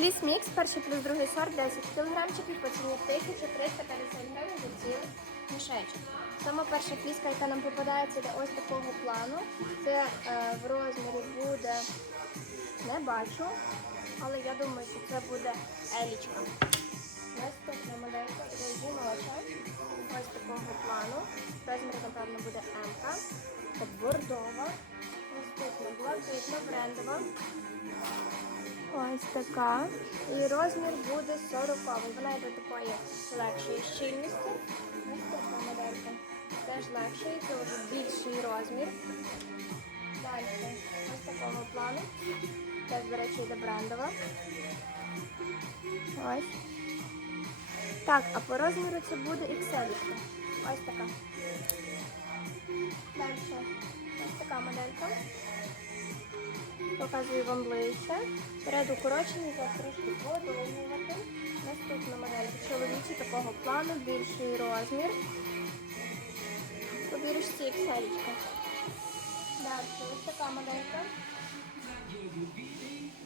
Ліс мікс, перший плюс другий сорт, 10 кілограмчиків, по ціні 1350 гривень за цілий мішечок. Сама перша фліска, яка нам попадається, це ось такого плану. Це е, в розмірі буде, не бачу, але я думаю, що це буде елічка. Наступна моделька жіноча, ось такого плану. Розмір, напевно, буде М. Це бордова. Наступна брендова. Ось така. І розмір буде 40. Вона йде такої легшої щільності. Наступна моделька. Теж легший, це вже більший розмір. Далі ось такого плану. Теж, до речі, йде брендова. Ось. Так, а по розміру це буде XL. Ось така. Далі. Ось така моделька. Показую вам ближче. Перед укорочений, зараз трошки подовжувати. Наступна моделька. Чоловічий такого плану, більший розмір. Побірочці XL. Далі, ось така моделька.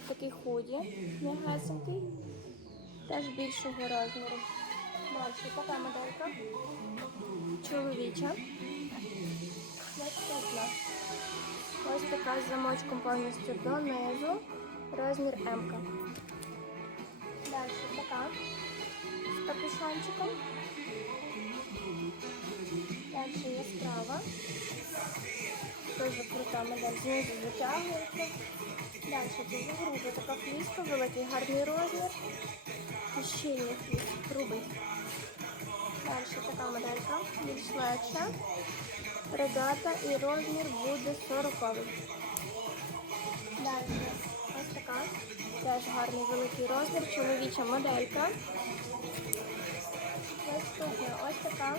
Такий худі, м'ягесенький. Теж більшого розміру. Далі, така моделька. Чоловіча. Наступна. Така з замочком повністю донизу. Розмір М. Далі така з капюшончиком. Далі яскрава. Дуже крута модель. Знизу витягується. Далі дуже груба така фліска, великий гарний розмір. І щільний грубий. Більш легша. Регата і розмір буде 40. Далі ось така. Теж гарний великий розмір, чоловіча моделька. Ось така.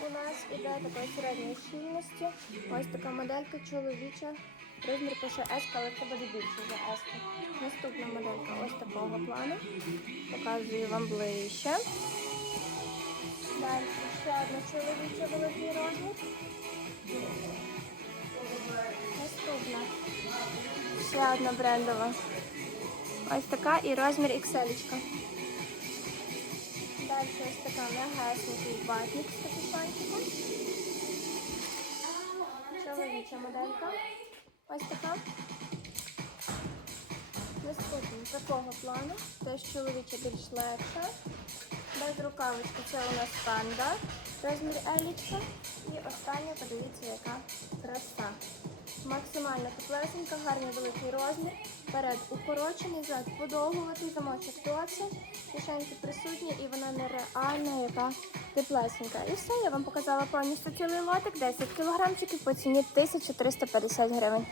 У нас іде такої середньої щільності. Ось така моделька чоловіча. Розмір пише S, але це буде більше за S. Наступна моделька ось такого плану. Показую вам ближче. Далі ще одна чоловіча великий розмір. Наступна. Ще одна брендова. Ось така і розмір XL. Далі ось така м'ягесенький ватник з капюшончиком. Чоловіча моделька. Ось така. Наступна такого плану. Теж чоловіча більш легша. Без рукавички це у нас панда. Розмір елічка. І остання, подивіться, яка краса. Максимально теплесенька, гарний великий розмір. Перед укорочений, зад подовгуватий, замочок доці. Кишеньки присутні і вона нереальна, яка теплесенька. І все, я вам показала повністю цілий лотик, 10 кілограмчиків по ціні 1350 гривень.